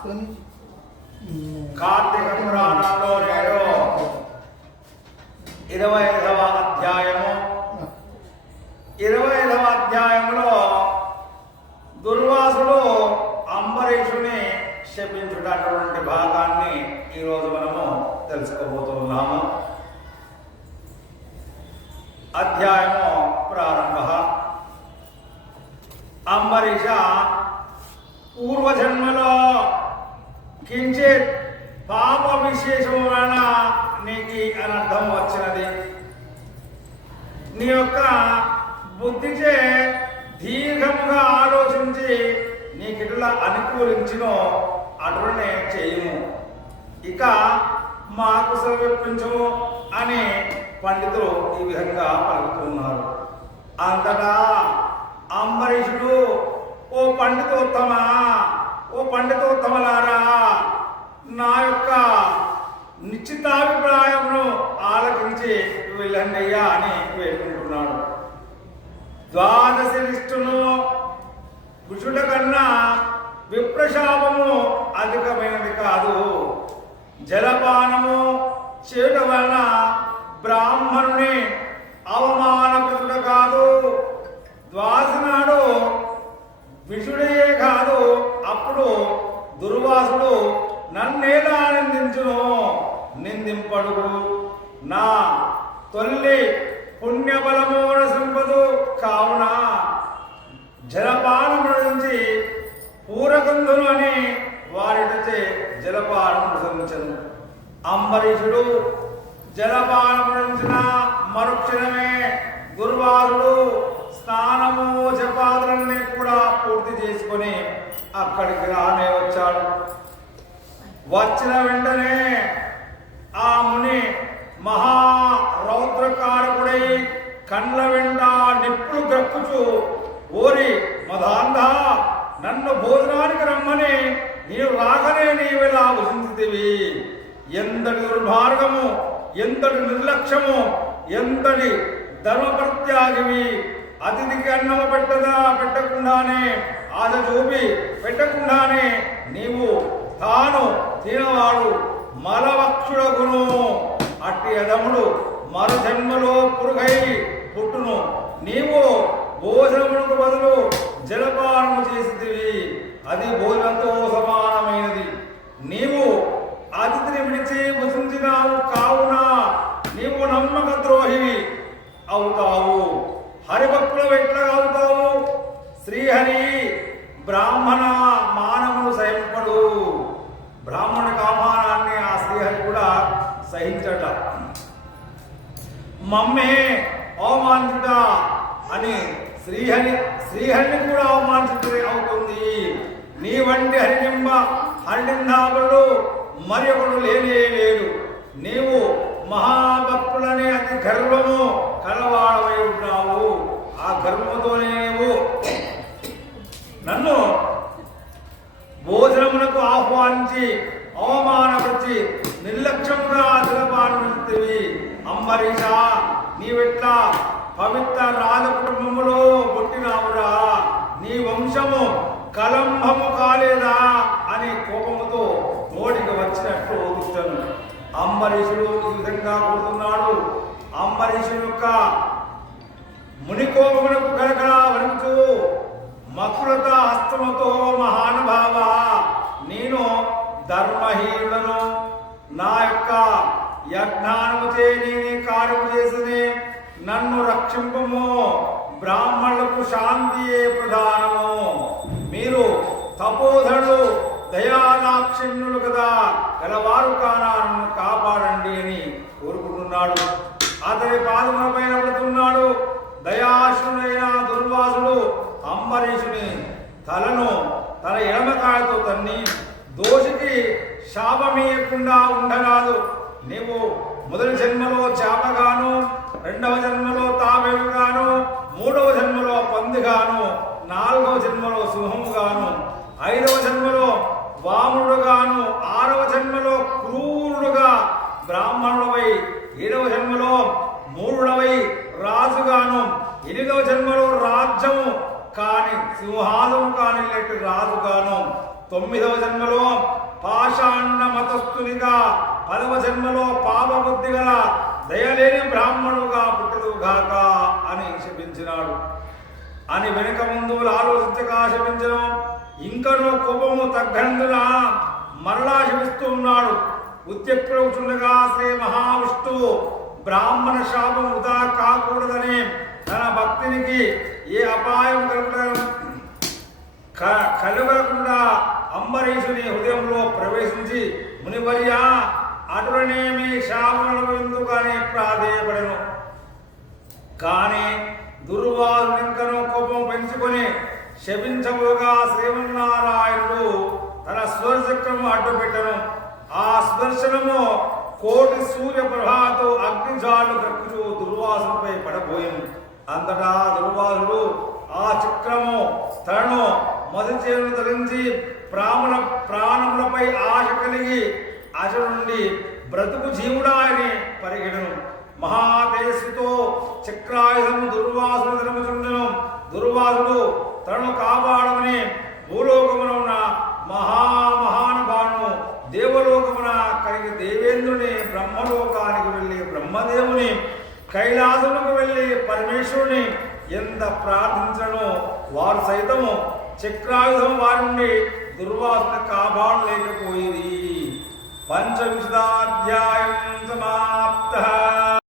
కార్తీక పురాణంలో ఇరవై ఐదవ అధ్యాయము. ఇరవై ఐదవ అధ్యాయంలో దుర్వాసుడు అంబరీషుని శపించుటటువంటి భాగాన్ని ఈరోజు మనము తెలుసుకోబోతున్నాము. అధ్యాయము ప్రారంభ. అంబరీష పూర్వజన్మలో కించిత్ పాప విశేషము వలన నీకు అనర్థం వచ్చినది. నీ యొక్క బుద్ధిచే దీర్ఘముగా ఆలోచించి నీకిట్లా అనుకూలించినో అటునే చేయము. ఇక మాకు సమర్పించము అని పండితులు ఈ విధంగా పలుకుతున్నారు. అంతటా అంబరీషుడు ఓ పండితోత్తమా ఓ పండితోత్తమలారా నా యొక్క నిశ్చితాభిప్రాయమును ఆలకించి వెళ్ళండియ్యా అని వేడుకుంటున్నాడు. ద్వాదశ నిష్ఠును పురుషుల కన్నా విప్రశాపము అధికమైనది కాదు. జలపానము చేయడం వలన బ్రాహ్మణుని అవమానకృతుడు కాదు. ద్వాదశి నాడు కాదు. అప్పుడు దుర్వాసుడు నన్నేలా ఆనందించును నిందింపడు నా తొల్లి పుణ్యబలము సంపదు కావున జలపానం నుంచి పూరకుందులు అని వారిటిచే జలపానం ప్రసంగించను అంబరీషుడు జలపానమున మరుక్షణమే దుర్వాసుడు స్నానము తీసుకొని అక్కడికి రానే వచ్చాడు. వచ్చిన వెంటనే ఆ ముని మహా రౌద్రకారకుడై కండ్ల వెంట నిప్పులు గ్రక్కుచు ఓరి మదాంధ నన్ను భోజనానికి రమ్మని నీవు రాగనే నీవెలా వసించితివి. ఎంతటి దుర్మార్గము ఎంతటి నిర్లక్ష్యము ఎంతటి ధర్మప్రత్యాగివి అతిథికి అన్నము పెట్టదా పెట్టకుండానే ఆశ చూపి పెట్టకుండానే నీవు తాను తినవాడు మలవక్షుడగును. అట్టి అదముడు మరు జన్మలో పురుగై పుట్టును. నీవు భోజనమునకు బదులు జలపానము చేసితివి. అది భోజనంతో సమానమైనది. నీవు అతిథిని విడిచి భుజించినావు కావున నీవు నమ్మక ద్రోహివి అవుతావు హరిభక్తులు ఎట్లా అవుతావు శ్రీహరి బ్రాహ్మణ మానవుడు సహింపడు బ్రాహ్మణునికి అవమానాన్ని ఆ శ్రీహరి కూడా సహించట. మమ్మే అవమానించుట అని శ్రీహరి శ్రీహరిని కూడా అవమానించుటే అవుతుంది. నీ వంటి హరినింబ హరినిందాబుడు మరి ఒకడు లేనే లేడు. నీవు మహాభక్తులనే అతి గర్వము కలవాడవై ఉన్నావు. ఆ గర్వముతోనే నీవు నన్ను భోజనమునకు ఆహ్వానించి అవమానపరిచి నిర్లక్ష్యముగా జలపానమిస్తివి అంబరీష నీవెట్లా పవిత్ర రాజ కుటుంబములో పుట్టినావురా? నీ వంశము కలంభము కాలేదా? అని కోపముతో మోడికి వచ్చినట్లు దుష్టను అంబరీషుడు ఈ విధంగా కొడుతున్నాడు అంబరీషుడు యొక్క మునికోపమునకు కలకలా నన్ను బ్రాహ్మణులకు శాంతియే ప్రధానము. మీరు తపోధనులు దయాదాక్షిణ్యులు కదా గలవారు కానాలను కాపాడండి అని కోరుకుంటున్నాడు. అతని పాదముల పైన పడుతున్నాడు. దయాశుడైన దుర్వాసుడు అంబరీషుని తలను తన ఎడమకాయతో తన్ని దోషికి శాపమీయకుండా ఉండరాదు. నీవు మొదటి జన్మలో చేపగా రెండవ జన్మలో తాబేలుగాను మూడవ జన్మలో పందిగాను నాలుగవ జన్మలో సింహముగాను ఐదవ జన్మలో వాముడుగాను ఆరవ జన్మలో క్రూరుడుగా బ్రాహ్మణుడవై ఏడవ జన్మలో మూరుడవై రాజుగాను ఎనిమిదవ జన్మలో రాజ్యము కాని సింహాసము కాని రాజుగాను తొమ్మిదవ జన్మలో పాషాండ మతస్థునిగా పదవ జన్మలో పాపబుద్ధి గల దయలేని బ్రాహ్మణుగా పుట్టదుగాక అని శపించినాడు. అని వెనుక ముందు ఆలోచించగా శపించను ఇంకనూ కోపము తగ్గందున మరలా శపిస్తూ ఉన్నాడు. ఉద్యక్రుడుచుండగా శ్రీ మహావిష్ణువు బ్రాహ్మణ శాపం వృధా కాకూడదని తన భక్తునికి ఏ అపాయం కలుగుతారు క- కలగకుండా అంబరీషుని హృదయంలో ప్రవేశించి మునివర్య అటులనే మీ శాపములను ఎందుకని ప్రాధేయపడను. కానీ దుర్వాసునింకను కోపం పెంచుకొని శపించబోగా శ్రీమన్నారాయణుడు తన స్వరచక్రము అడ్డుపెట్టను. ఆ స్పర్శనము కోటి సూర్య ప్రభాతో అగ్నిజాలు కక్కుచూ దుర్వాసునిపై పడబోయింది అంతటా దుర్వాసుడు ఆ చక్రము తనను మధుచేను ధరించి తరించి ప్రాణములపై ఆశ కలిగి ఆశ నుండి బ్రతుకు జీవుడా అని పరిగెడను. మహాదేశుతో చక్రాయుధము దుర్వాసును ధర్మచుండను దుర్వాసుడు తనను కాపాడమని భూలోకమున ఉన్న మహామహానుభాను దేవలోకమున కలిగి దేవేంద్రుని బ్రహ్మలోకానికి వెళ్ళి బ్రహ్మదేవుని కైలాసములకు వెళ్ళి పరమేశ్వరుని ఎంత ప్రార్థించను వారు సైతము చక్రాయుధం వారి నుండి దుర్వాసుని కాపాడలేకపోయేది. पञ्चविंशदाध्यायम् समाप्तः।